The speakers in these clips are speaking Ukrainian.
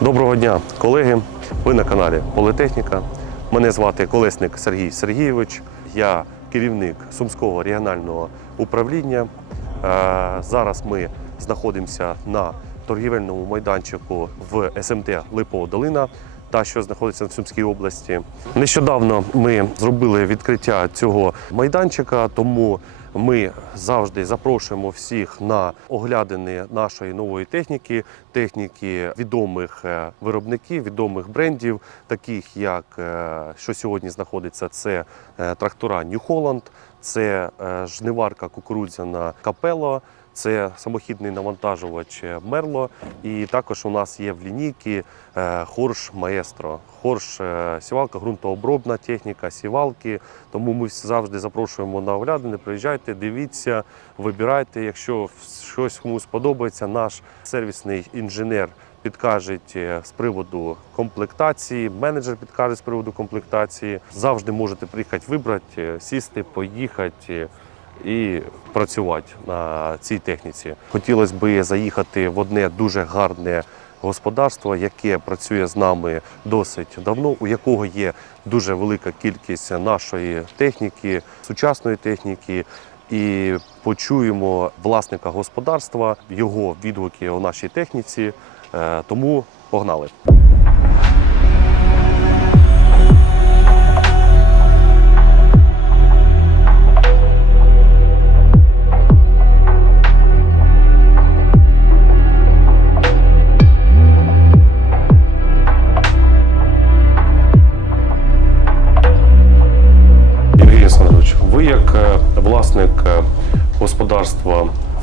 Доброго дня, колеги. Ви на каналі Політехніка. Мене звати Колесник Сергій Сергійович. Я керівник Сумського регіонального управління. Е, Зараз ми знаходимося на торгівельному майданчику в СМТ Липова Долина. Та що знаходиться в Сумській області. Нещодавно ми зробили відкриття цього майданчика, тому ми завжди запрошуємо всіх на оглядини нашої нової техніки, техніки відомих е, виробників, відомих брендів, таких як е, що сьогодні знаходиться, це е, трактора New Holland, це жниварка кукурудзяна Капело. Це самохідний навантажувач Мерло, і також у нас є в лінійці Хорш Маестро. Хорш сівалка, ґрунтообробна техніка, сівалки. Тому ми завжди запрошуємо на оглядини. Приїжджайте, дивіться, вибирайте. Якщо щось комусь сподобається, наш сервісний інженер підкаже е, з приводу комплектації, менеджер підкаже з приводу комплектації. Завжди можете приїхати вибрати, е, сісти, поїхати і працювати на цій техніці. Хотілося б заїхати в одне дуже гарне господарство, яке працює з нами досить давно, у якого є дуже велика кількість нашої техніки, сучасної техніки. І почуємо власника господарства, його відгуки у нашій техніці. Е, Тому погнали.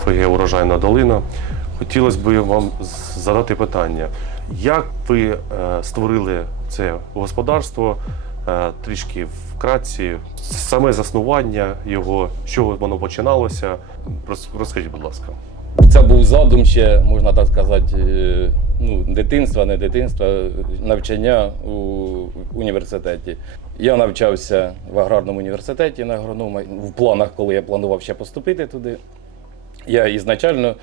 ФГ Урожайна долина, хотілося б вам задати питання, як ви е, створили це господарство е, трішки вкратці, саме заснування його, з чого воно починалося? Розкажіть, будь ласка. Це був задум ще, можна так сказати, е, ну, дитинства, не дитинства, навчання у університеті. Я навчався в аграрному університеті на агронома. В планах, коли я планував ще поступити туди, я ізначально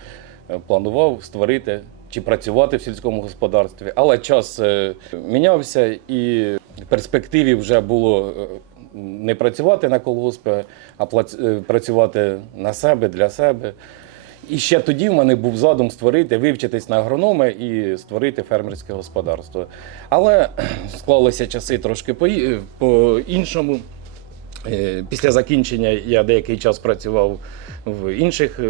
е, планував створити чи працювати в сільському господарстві, але час е, мінявся і в перспективі вже було е, не працювати на колгоспі, а працювати на себе для себе. І ще тоді в мене був задум створити, вивчитись на агронома і створити фермерське господарство. Але склалися часи трошки по- по-іншому. Е, Після закінчення я деякий час працював в інших е,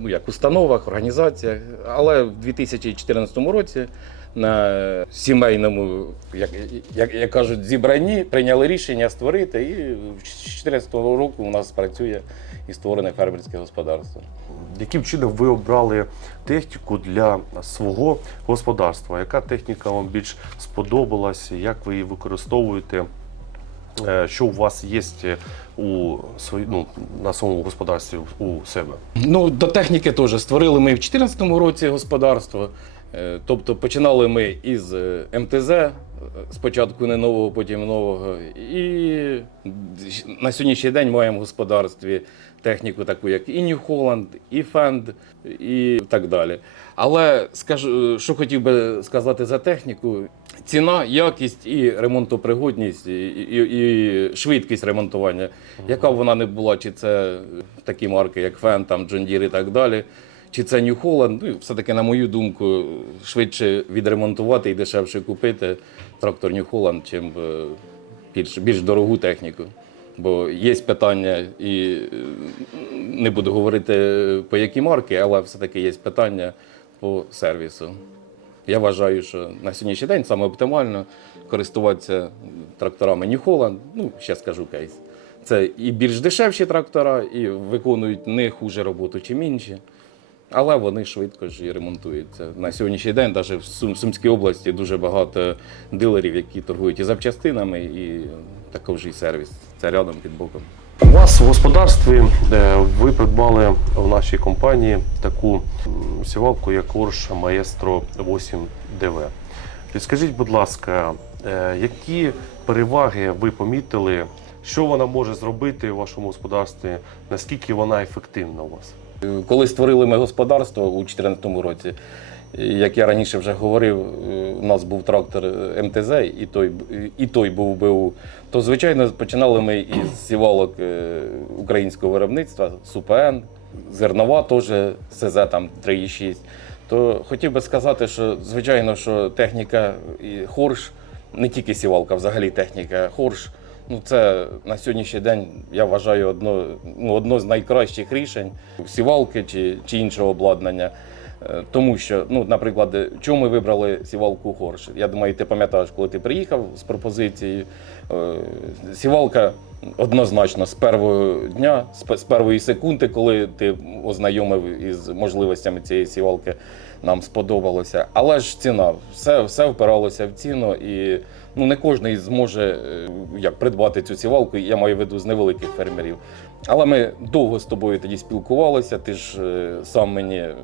ну, як установах, організаціях, але в 2014 році на сімейному, як, як, як кажуть, зібранні прийняли рішення створити, і з 2014 року у нас працює і створене фермерське господарство. Яким чином ви обрали техніку для свого господарства? Яка техніка вам більш сподобалась? Як ви її використовуєте? Е, Що у вас є у свої, ну, на своєму господарстві у себе? Ну, до техніки теж створили ми в 2014 році господарство. Е, Тобто починали ми із е, МТЗ, е, спочатку не нового, потім нового. І на сьогоднішній день маємо в господарстві техніку, таку як і New Holland, і Fend, і так далі. Але скажу, що хотів би сказати за техніку: ціна, якість і ремонтопригодність, і, і, і швидкість ремонтування, яка б вона не була, чи це такі марки, як Fendt, там, John Deere і так далі. Чи це New Holland, ну, все-таки, на мою думку, швидше відремонтувати і дешевше купити трактор New Holland, чим е, більш, більш дорогу техніку. Бо є питання, і е, не буду говорити по які марки, але все-таки є питання по сервісу. Я вважаю, що на сьогоднішній день саме оптимально користуватися тракторами New Holland, ну, ще скажу кейс. Це і більш дешевші трактора, і виконують не хуже роботу, чим інші. Але вони швидко ж і ремонтуються. На сьогоднішній день, навіть в Сум- Сумській області, дуже багато дилерів, які торгують і запчастинами, і також і сервіс. Це рядом під боком. У вас в господарстві е, ви придбали в нашій компанії таку сівалку, як Орш Маестро 8 ДВ. Підскажіть, будь ласка, е, які переваги ви помітили, що вона може зробити у вашому господарстві, наскільки вона ефективна у вас? Коли створили ми господарство у 2014 році, Як я раніше вже говорив, е, у нас був трактор е, МТЗ, і той, і той був БУ. То, звичайно, починали ми із сівалок е, українського виробництва, СУПН, зернова теж СЗ там 3,6. То хотів би сказати, що звичайно, що техніка і хорш, не тільки сівалка, взагалі техніка хорш. Ну, це на сьогоднішній день я вважаю одно, ну, одно з найкращих рішень сівалки чи, чи іншого обладнання. Тому що, ну, наприклад, чому ми вибрали сівалку Хорш? Я думаю, ти пам'ятаєш, коли ти приїхав з пропозицією. е, Сівалка однозначно з першого дня, з першої секунди, коли ти ознайомив із можливостями цієї сівалки, нам сподобалося. Але ж ціна, все, все впиралося в ціну, і ну, не кожен зможе е, як, придбати цю сівалку, я маю в виду з невеликих фермерів. Але ми довго з тобою тоді спілкувалися. Ти ж е, сам мені е,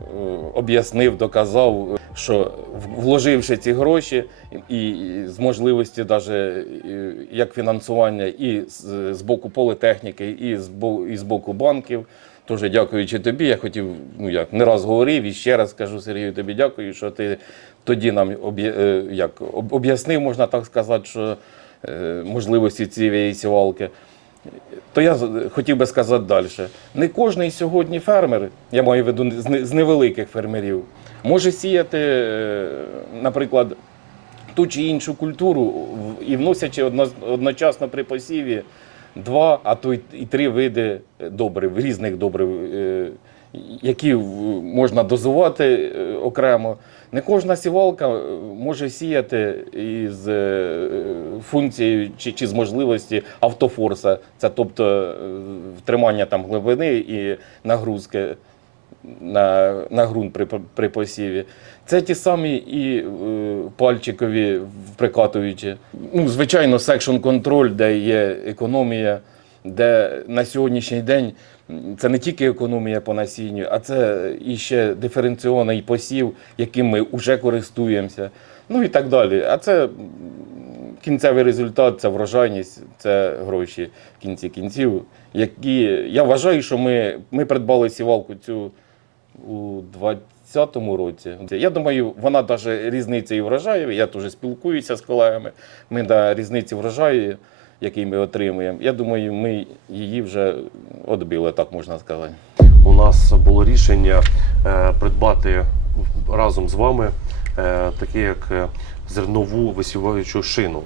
об'яснив, доказав, що вложивши ці гроші і, з можливості, даже, як фінансування, і з, боку політехніки, і з, боку банків. Теж дякуючи тобі, я хотів, ну як не раз говорив і ще раз кажу Сергію, тобі дякую, що ти тоді нам е, як, об'яснив, можна так сказати, що можливості цієї сівалки. То я хотів би сказати далі. Не кожний сьогодні фермер, я маю в виду з невеликих фермерів, може сіяти, е, наприклад, ту чи іншу культуру і вносячи одночасно при посіві два, а то й три види добрив, різних добрив, е, які можна дозувати е, окремо. Не кожна сівалка е, може сіяти із е, функцією чи, чи з можливості автофорса, це тобто е, втримання там глибини і нагрузки на, на ґрунт при, при посіві. Це ті самі і е, пальчикові прикатуючі. Ну, звичайно, секшн контроль, де є економія, де на сьогоднішній день це не тільки економія по насінню, а це і ще диференційований посів, яким ми вже користуємося. Ну і так далі. А це кінцевий результат, це врожайність, це гроші в кінці кінців. Які я вважаю, що ми, ми придбали сівалку цю у 2020 році. Я думаю, вона навіть різниці і врожаю. Я теж спілкуюся з колегами. Ми на різниці врожаю, який ми отримуємо. Я думаю, ми її вже відбили, так можна сказати. У нас було рішення е, придбати разом з вами е, таке як е, зернову висіваючу шину.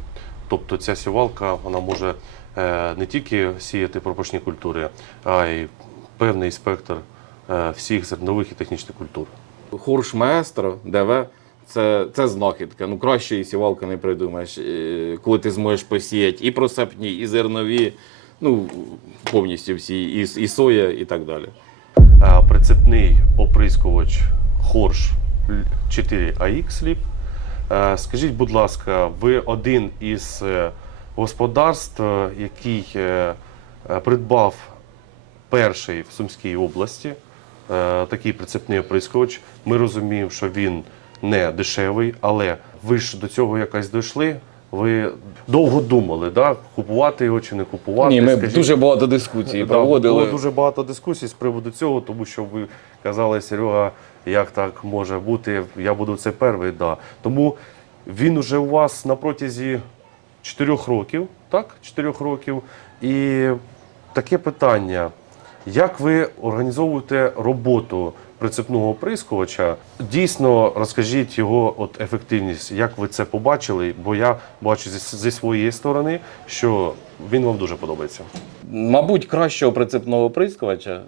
Тобто ця сівалка вона може е, не тільки сіяти пропашні культури, а й певний спектр е, всіх зернових і технічних культур. Хорш Маестро, ДВ, це, це знахідка. Ну, кращої сівалки не придумаєш. Е, Коли ти зможеш посіяти і просапні, і зернові, ну, повністю всі, і, і соя, і так далі. Прицепний оприскувач Хорш 4 AX. Е, Скажіть, будь ласка, ви один із е, господарств, е, який придбав перший в Сумській області такий прицепний оприскувач. Ми розуміємо, що він не дешевий, але ви ж до цього якось дійшли. Ви довго думали, да? купувати його чи не купувати? Ні, ми Скажіть, дуже багато дискусій Да, проводили. Було дуже багато дискусій з приводу цього, тому що ви казали, Серега, як так може бути, я буду це перший. Да. Тому він уже у вас на протязі 4 років, так? 4 років. І таке питання: як ви організовуєте роботу прицепного оприскувача? Дійсно, розкажіть його от ефективність, як ви це побачили, бо я бачу зі, зі своєї сторони, що він вам дуже подобається. Мабуть, кращого прицепного оприскувача,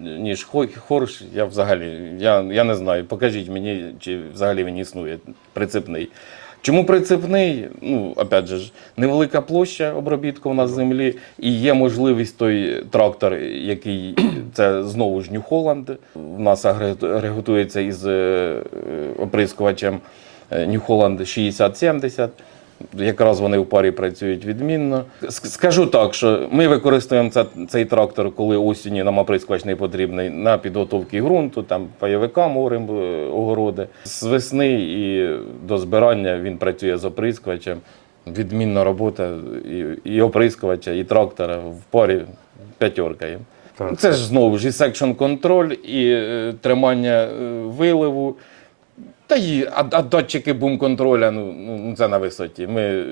ніж Хо- хорш, я взагалі я, я не знаю. Покажіть мені, чи взагалі він існує прицепний. Чому прицепний? Ну, опять же, невелика площа обробітку у нас землі, і є можливість той трактор, який це знову ж Нью-Холланд. У нас агре- із е, оприскувачем е, Нью-Холланд 6070. Якраз вони в парі працюють відмінно. Скажу так, що ми використовуємо це, цей трактор, коли осінню нам оприскувач не потрібний на підготовки ґрунту, там пайовикам орем е, огороди. З весни і до збирання він працює з оприскувачем. Відмінна робота і, і оприскувача, і трактора в парі п'ятерка. Це ж знову ж і секшн контроль, і е, тримання е, виливу. Та й а, а датчики бум-контроля, ну, ну це на висоті. Ми,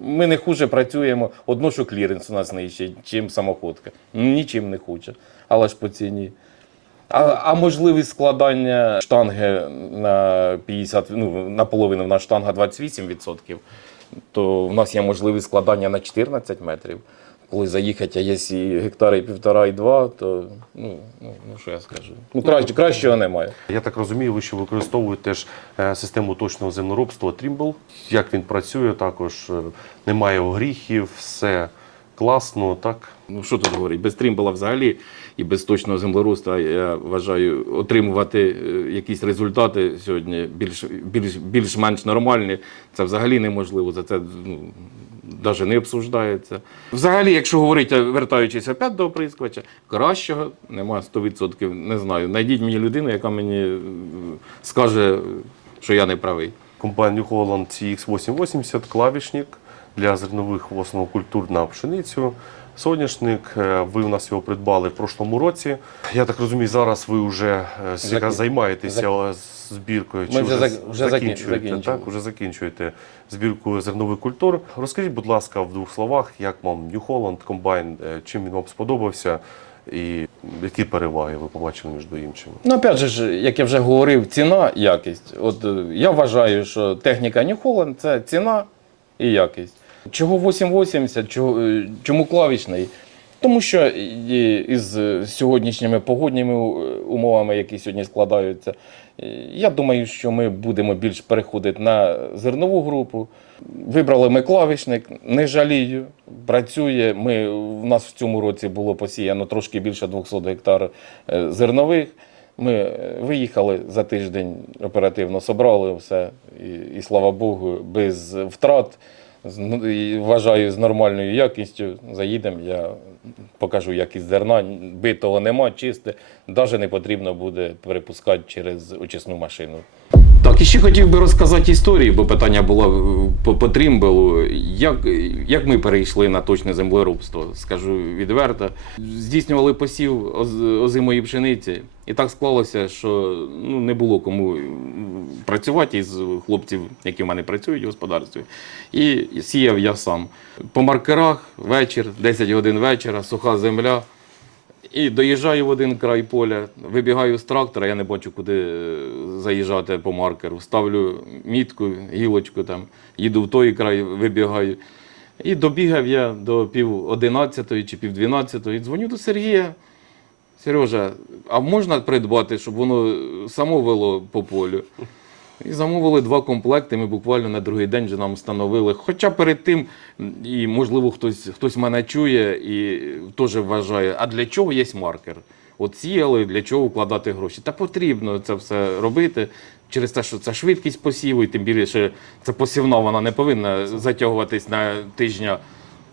ми не хуже працюємо. Одно, що кліренс у нас нижчий, чим самоходка. Ну, Нічим не хуже, але ж по ціні. А, а можливість складання штанги на 50, ну, наполовину в нас штанга 28%, то в нас є можливість складання на 14 метрів. Коли заїхати, а є і гектари і півтора, і два, то ну, ну, ну що я скажу. Ну, краще, кращого немає. Я так розумію, ви ще використовуєте теж е, систему точного землеробства Trimble. Як він працює, також е, немає огріхів, все класно, так? Ну що тут говорить? Без тримбала взагалі і без точного землероста, я вважаю, отримувати е, якісь результати сьогодні більш, більш, більш-менш нормальні, це взагалі неможливо. За це ну, навіть не обсуждається. Взагалі, якщо говорити, вертаючись опять до оприскувача, кращого немає 100%. Не знаю. Найдіть мені людину, яка мені е, скаже, що я не правий. Комбайн New Holland CX880, клавішник для зернових в культур на пшеницю. Соняшник, е, ви у нас його придбали в прошлому році. Я так розумію, зараз ви вже е, Закін- займаєтеся зак- збіркою. Ми вже зак- вже закінчуєте, так? Вже закінчуєте збірку зернових культур. Розкажіть, будь ласка, в двох словах, як вам New Holland комбайн, е, чим він вам сподобався і які переваги ви побачили між іншими? Ну, опять же, як я вже говорив, ціна, якість. От я вважаю, що техніка New Holland – це ціна і якість. Чого 880, чого, е, чому клавішний? Тому що із е, сьогоднішніми погодніми е, умовами, які сьогодні складаються, е, я думаю, що ми будемо більш переходити на зернову групу. Вибрали ми клавішник, не жалію, працює. Ми, в нас в цьому році було посіяно трошки більше 200 гектар е, зернових. Ми е, виїхали за тиждень оперативно, собрали все, і, і слава Богу, без втрат. З- ну, Вважаю, з нормальною якістю заїдемо. Я покажу якість зерна. Битого нема, чисте. Навіть не потрібно буде перепускати через очисну машину. Так, і ще хотів би розказати історію, бо питання було е, по, по Трімбелу. Як, як ми перейшли на точне землеробство, скажу відверто. Здійснювали посів озимої пшениці, і так склалося, що ну, не було кому працювати із хлопців, які в мене працюють в господарстві. І сіяв я сам. По маркерах вечір, 10 годин вечора, суха земля. І доїжджаю в один край поля, вибігаю з трактора, я не бачу, куди е, заїжджати по маркеру. Ставлю мітку, гілочку там, їду в той край, вибігаю. І добігав я до пів одинадцятої чи пів дванадцятої. Дзвоню до Сергія. Сережа, а можна придбати, щоб воно само вело по полю? І замовили два комплекти. Ми буквально на другий день вже нам встановили. Хоча перед тим, і можливо, хтось, хтось мене чує і теж вважає, а для чого є маркер? От сіяли, для чого вкладати гроші? Та потрібно це все робити через те, що це швидкість посіву, і тим більше це посівна, вона не повинна затягуватись на тижня.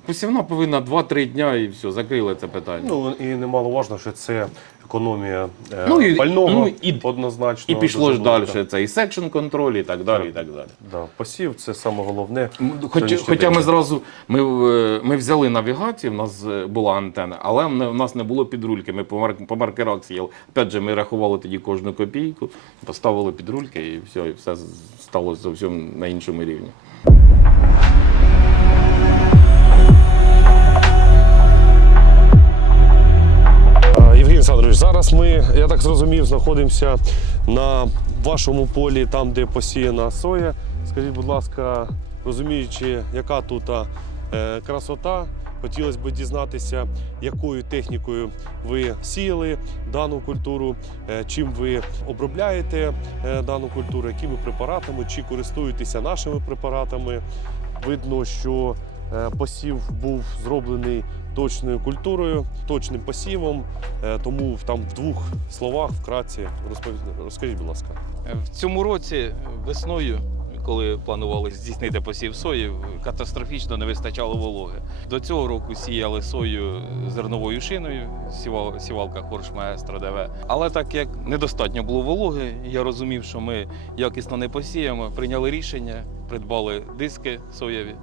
Посівна повинна 2-3 дня і все, закрили це питання. Ну і немаловажно, що це економія е, Ну, і- пального ну, і- однозначно. і пішло ж дуже далі. велика. Це і секшн контроль, і так далі. І так далі. Да, посів це саме головне. Сьогоднішній хоча ми зразу ми, е, ми взяли навігацію, в нас е, була антенна, але в нас не було підрульки. Ми по, мар- по маркерах сіяли. Опять же, ми рахували тоді кожну копійку, поставили підрульки і все, і все стало зовсім на іншому рівні. Зараз ми, я так зрозумів, знаходимося на вашому полі, там, де посіяна соя. Скажіть, будь ласка, розуміючи, яка тут е, красота, хотілося б дізнатися, якою технікою ви сіяли дану культуру, е, чим ви обробляєте е, дану культуру, якими препаратами, чи користуєтеся нашими препаратами. Видно, що посів був зроблений точною культурою, точним посівом. Е, Тому там в двох словах вкратці розпові- розкажіть, будь ласка. В цьому році весною, коли планували здійснити посів сої, катастрофічно не вистачало вологи. До цього року сіяли сою зерновою шиною, сівал- сівалка Хорш Маестро ДВ. Але так як недостатньо було вологи, я розумів, що ми якісно не посіємо, прийняли рішення, придбали диски соєві.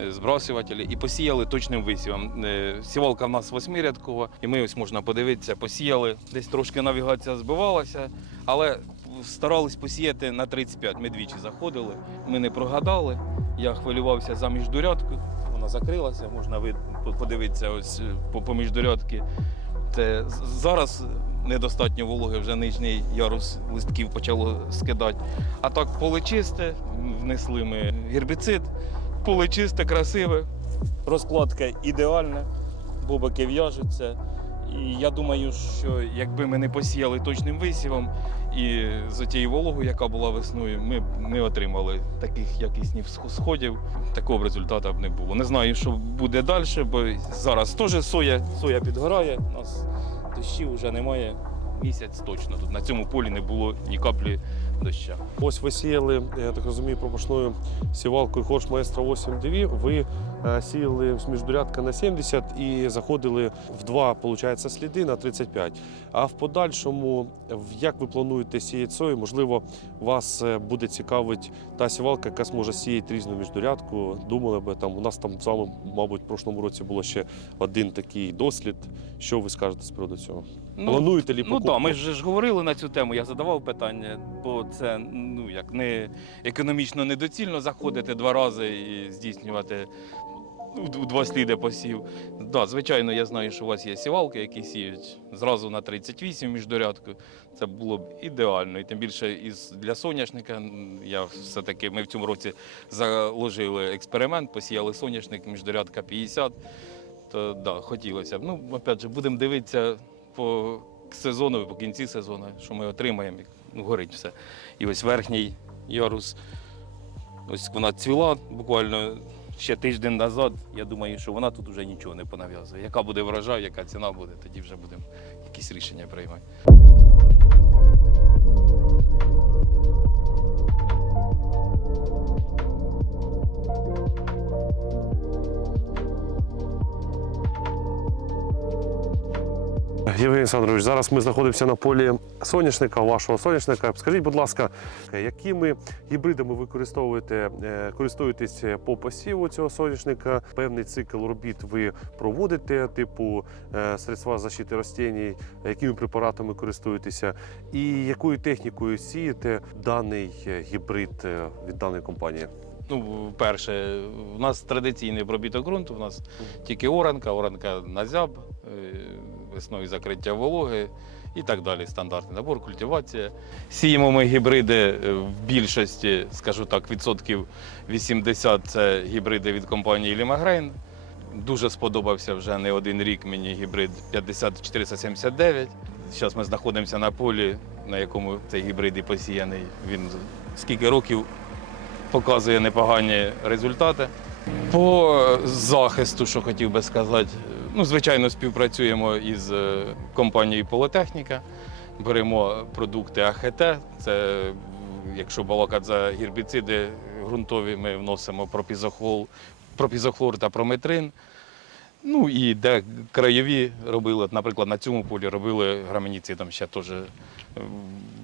Е, Збрасювателі і посіяли точним висівом. Е, Сівалка в нас восьмирядкова, і ми ось можна подивитися, посіяли. Десь трошки навігація збивалася, але старались посіяти на 35. Ми двічі заходили. Ми не прогадали. Я хвилювався за міждурядку. Вона закрилася, можна подивитися ось е, по, по міждурядки. Це зараз недостатньо вологи, вже нижній ярус листків почало скидати. А так поле чисте, внесли ми гербіцид, поле чисте, красиве, розкладка ідеальна, бобики в'яжуться. І я думаю, що якби ми не посіяли точним висівом і з тією вологою, яка була весною, ми б не отримали таких якісних сходів. Такого результату б не було. Не знаю, що буде далі, бо зараз теж соя, соя підгорає. У нас дощів вже немає. Місяць точно тут на цьому полі не було ні каплі доща. Ось ви сіяли, я так розумію, пропашною сівалкою Хорш Маестра 8 DV. Ви сіяли з міждурядка на 70 і заходили в два, виходить, сліди на 35. А в подальшому, як ви плануєте сіяти сою, можливо, вас е, буде цікавить та сівалка, яка зможе сіяти різну міждурядку. Думали би там, у нас там з вами, мабуть, в прошлому році було ще один такий дослід. Що ви скажете з приводу цього? Плануєте лі Ну так, ми ж говорили на цю тему, я задавав питання, бо це ну як не економічно недоцільно заходити два рази і здійснювати ну, у два сліди посів. Да, звичайно, я знаю, що у вас є сівалки, які сіють зразу на 38 міждорядку. Це було б ідеально. І тим більше із для соняшника. Я все-таки ми в цьому році заложили експеримент, посіяли соняшник міждорядка 50. То да, хотілося б. Ну, опять же, будемо дивитися по сезону, по кінці сезону, що ми отримаємо. Ну, горить все. І ось верхній ярус, ось вона цвіла буквально ще тиждень назад. Я думаю, що вона тут вже нічого не понав'язує. Яка буде врожай, яка ціна буде, тоді вже будемо якісь рішення приймати. Євгеній Олександрович, зараз ми знаходимося на полі соняшника, вашого соняшника. Скажіть, будь ласка, якими гібридами ви е, користуєтесь по посіву цього соняшника? Певний цикл робіт ви проводите, типу е, средства защити рослин, якими препаратами користуєтеся, і якою технікою сієте даний е, гібрид від даної компанії? Ну, перше, у нас традиційний обробіток ґрунту, у нас тільки оранка, оранка на зяб, весною закриття вологи і так далі. Стандартний набор, культивація. Сіємо ми гібриди е, в більшості, скажу так, відсотків 80 це гібриди від компанії Лімагрейн. Дуже сподобався вже не один рік мені гібрид 50479. Зараз ми знаходимося на полі, на якому цей гібрид і посіяний. Він скільки років показує непогані результати. По захисту, що хотів би сказати, ну, звичайно, співпрацюємо із е, компанією Політехніка, беремо продукти АХТ. Це, якщо балакати за гербіциди ґрунтові, ми вносимо пропізохлор, пропізохлор та прометрин. Ну і де краєві робили, наприклад, на цьому полі робили граменіцидом, ще теж е,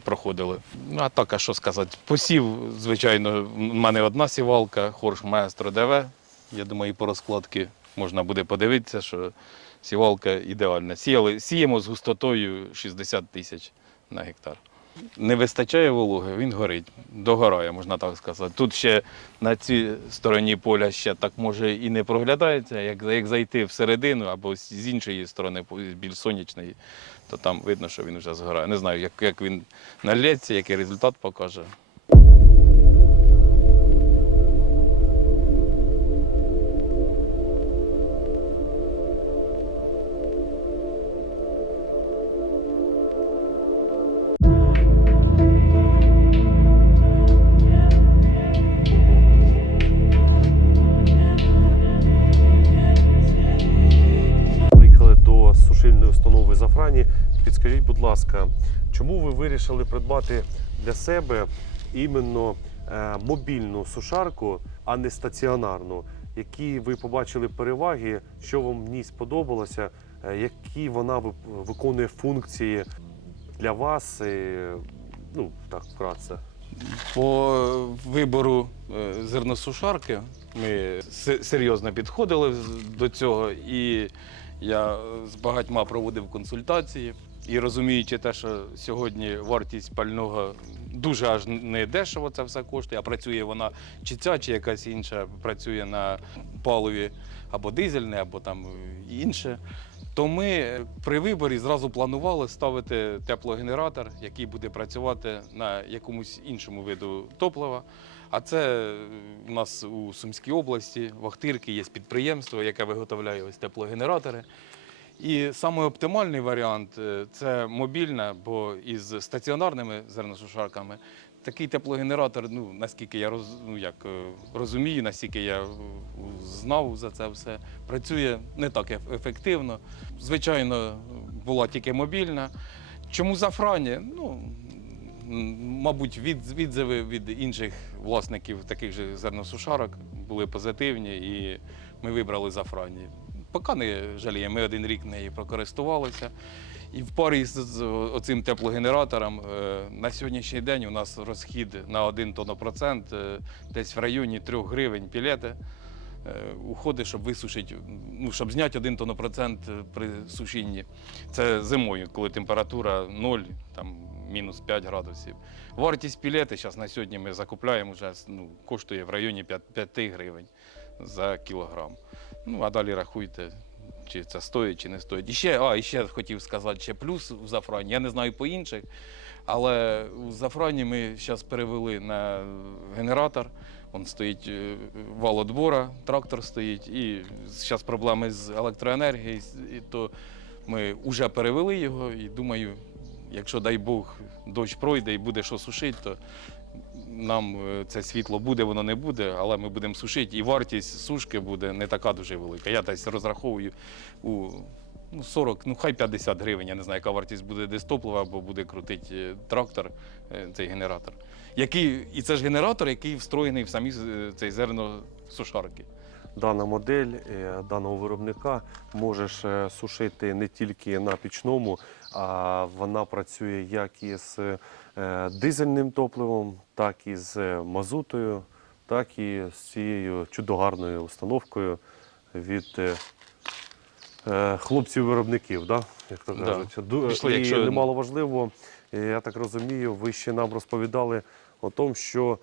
проходили. Ну а так, а що сказати? Посів, звичайно, в мене одна сівалка, Хорш Маестро ДВ. Я думаю, і по розкладці можна буде подивитися, що сівалка ідеальна. Сіяли, сіємо з густотою 60 тисяч на гектар. Не вистачає вологи, він горить, догорає, можна так сказати. Тут ще на цій стороні поля ще так може і не проглядається. Як, як зайти всередину або з іншої сторони, більш сонячної, то там видно, що він вже згорає. Не знаю, як, як він нальється, який результат покаже. Ласка, чому ви вирішили придбати для себе іменно е, мобільну сушарку, а не стаціонарну? Які ви побачили переваги, що вам в ній сподобалося, е, які вона ви- виконує функції для вас? Ну, так, вкратце. По вибору е, зерносушарки ми серйозно підходили до цього, і я з багатьма проводив консультації І розуміючи те, що сьогодні вартість пального дуже аж не дешево це все коштує, а працює вона чи ця, чи якась інша працює на паливі або дизельне, або там інше. То ми при виборі зразу планували ставити теплогенератор, який буде працювати на якомусь іншому виду топлива. А це у нас у Сумській області, в Охтирці є підприємство, яке виготовляє ось теплогенератори. І саме оптимальний варіант е, це мобільна, бо із стаціонарними зерносушарками такий теплогенератор, ну наскільки я роз, ну, як, е, розумію, наскільки я знав за це все, працює не так ефективно. Звичайно, була тільки мобільна. Чому зафрані? Ну, мабуть, від, відзиви від інших власників таких же зерносушарок були позитивні, і ми вибрали зафрані. Поки не жаліємо, ми один рік нею прокористувалися. І в парі з, оцим теплогенератором е, на сьогоднішній день у нас розхід на 1 тоннопроцент е, десь в районі 3 гривень пілети е, уходить, щоб висушити, ну, щоб зняти 1 тоннопроцент е, при сушінні. Це зимою, коли температура 0, там, мінус 5 градусів. Вартість пілети зараз на сьогодні ми закупляємо вже ну, коштує в районі 5, 5 гривень за кілограм. Ну, а далі рахуйте, чи це стоїть, чи не стоїть. І ще, а, і ще хотів сказати, ще плюс в зафрані. Я не знаю по інших, але у зафрані ми зараз перевели на генератор. Он стоїть е, валодбора, трактор стоїть, і зараз проблеми з електроенергією, то ми вже перевели його і думаю, якщо дай Бог дощ пройде і буде що сушити, то нам е, це світло буде, воно не буде, але ми будемо сушити, і вартість сушки буде не така дуже велика. Я десь розраховую у ну, 40, ну хай 50 гривень. Я не знаю, яка вартість буде десь топлива, або буде крутити е, трактор, е, цей генератор. Який, і це ж генератор, який встроєний в самі цей зерно зерносушарки. Дана модель е, даного виробника можеш е, сушити не тільки на пічному, а вона працює як із е, дизельним топливом, так і з мазутою, так і з цією чудогарною установкою від хлопців-виробників, да? як то Да. кажуть. Ду- Пішли, і якщо- немало важливо, я так розумію, ви ще нам розповідали о тому, що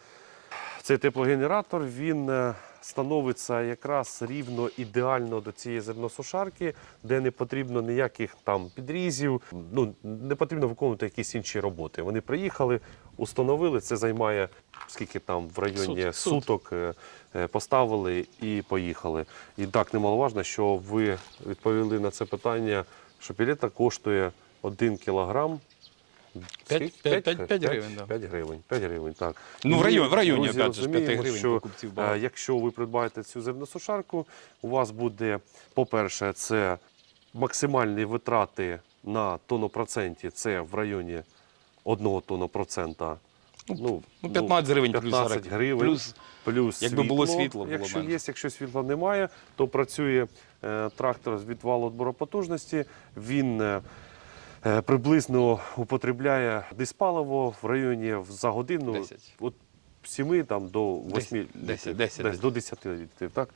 цей теплогенератор він становиться якраз рівно ідеально до цієї зерносушарки, де не потрібно ніяких там підрізів, ну не потрібно виконувати якісь інші роботи. Вони приїхали, установили. Це займає скільки там в районі Сут- сут. суток. е, е, Поставили і поїхали. І так немаловажно, що ви відповіли на це питання, що пілета коштує 1 кілограм. П'ять- Скільки? п'ять- П'ять- п'ять п'ять- гривень, да. 5 гривень, 5 гривень, так. Ну, в районі, в районі друзі, опять же, 5 розуміємо, гривень що, покупців е. Якщо ви придбаєте цю зерносушарку, у вас буде, по-перше, це максимальні витрати на тонопроценті, це в районі 1 тонопроцента. Ну, Ну, 15 гривень плюс 15 40. гривень. Плюс плюс Якби було світло. було якщо менше. є, якщо світла немає, то працює е, трактор з відвалу потужності. Він е, приблизно употребляє диспаливо в районі за годину 10. от 7 там, до 8 Десять, десять, літрів. десять, Десь десь. до 10 літрів. Так?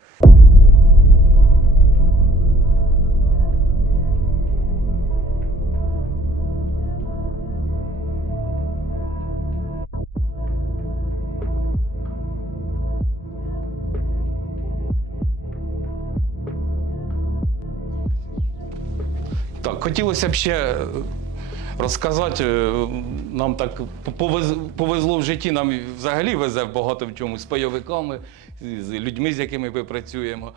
Так, хотілося б ще розказати. е, Нам так повез- повезло в житті, нам взагалі везе багато в чому з пайовиками, з людьми, з якими ми працюємо.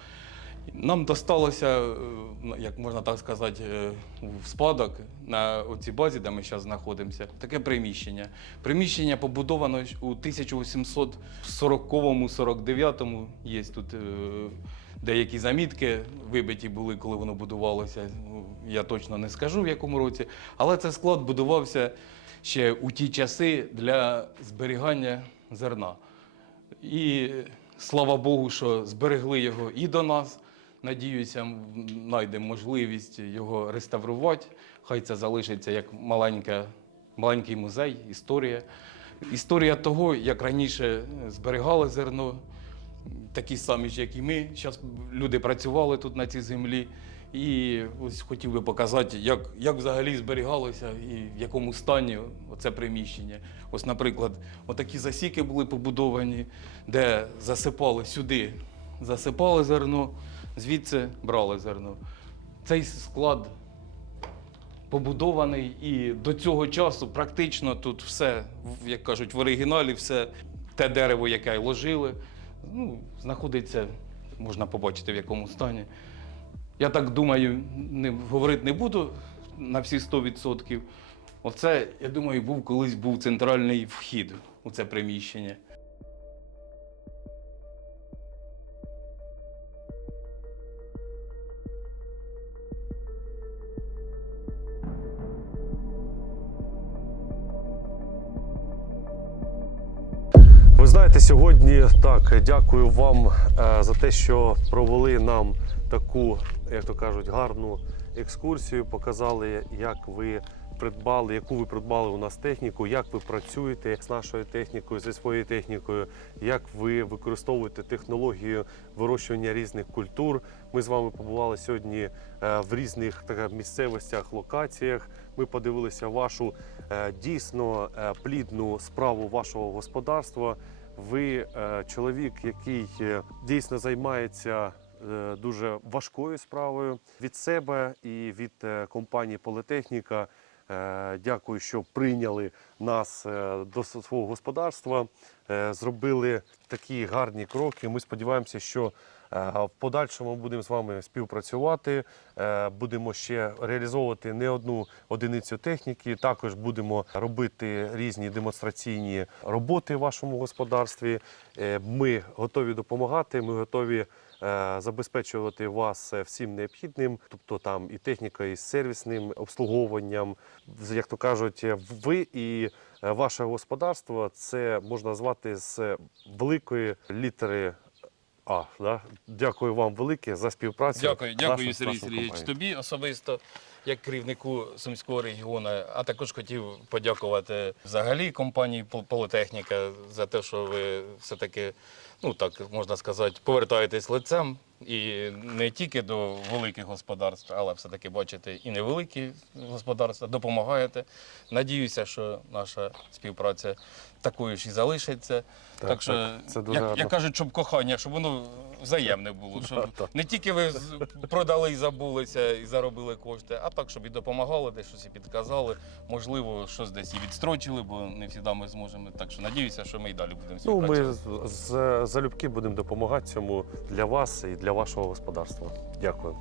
Нам досталося, е, як можна так сказати, е, в спадок на цій базі, де ми зараз знаходимося, таке приміщення. Приміщення побудовано у 1840-49-му. є тут. Деякі замітки вибиті були, коли воно будувалося. Я точно не скажу в якому році. Але цей склад будувався ще у ті часи для зберігання зерна. І слава Богу, що зберегли його і до нас. Надіюся, знайдемо можливість його реставрувати. Хай це залишиться як маленька, маленький музей, історія. Історія того, як раніше зберігали зерно, такі самі ж, як і ми. Зараз люди працювали тут на цій землі І ось хотів би показати, як, як взагалі зберігалося і в якому стані це приміщення. Ось, наприклад, отакі засіки були побудовані, де засипали сюди, засипали зерно, звідси брали зерно. Цей склад побудований, і до цього часу практично тут все, як кажуть, в оригіналі, все те дерево, яке ложили, ну, знаходиться, можна побачити в якому стані. Я так думаю, не, говорити не буду на всі 100%. Оце, я думаю, був колись був центральний вхід у це приміщення. Ви знаєте, сьогодні так дякую вам е, за те, що провели нам таку, як то кажуть, гарну екскурсію. Показали, як ви придбали, яку ви придбали у нас техніку, як ви працюєте з нашою технікою, зі своєю технікою, як ви використовуєте технологію вирощування різних культур. Ми з вами побували сьогодні е, в різних так, місцевостях, локаціях. Ми подивилися вашу е, дійсно е, плідну справу вашого господарства. Ви чоловік, який дійсно займається дуже важкою справою від себе і від е, компанії Політехніка. Е, Дякую, що прийняли нас е, до свого господарства, е, зробили такі гарні кроки. Ми сподіваємося, що е, в подальшому будемо з вами співпрацювати. е, Будемо ще реалізовувати не одну одиницю техніки. Також будемо робити різні демонстраційні роботи в вашому господарстві. Е, Ми готові допомагати. Ми готові е, забезпечувати вас е, всім необхідним, тобто там і техніка, і сервісним обслуговуванням. Як то кажуть, е, ви і е, ваше господарство це можна назвати з великої літери. А, да? Дякую вам велике за співпрацю. Дякую, дякую, Сергій Сергійович. Тобі особисто, як керівнику Сумського регіону, а також хотів подякувати взагалі компанії Пол- Політехніка за те, що ви все-таки, ну так можна сказати, повертаєтесь лицем і не тільки до великих господарств, але все-таки бачите і невеликі господарства, допомагаєте. Надіюся, що наша співпраця такою ж і залишиться. Так, Так, що, так, це дуже як, гарно. як кажуть, щоб кохання, щоб воно взаємне було. Щоб не тільки ви продали і забулися і заробили кошти, а так, щоб і допомагали, десь щось і підказали. Можливо, щось десь і відстрочили, бо не завжди ми зможемо. Так що надіюся, що ми і далі будемо Ну, ми з- залюбки будемо допомагати цьому для вас і для вашого господарства. Дякую.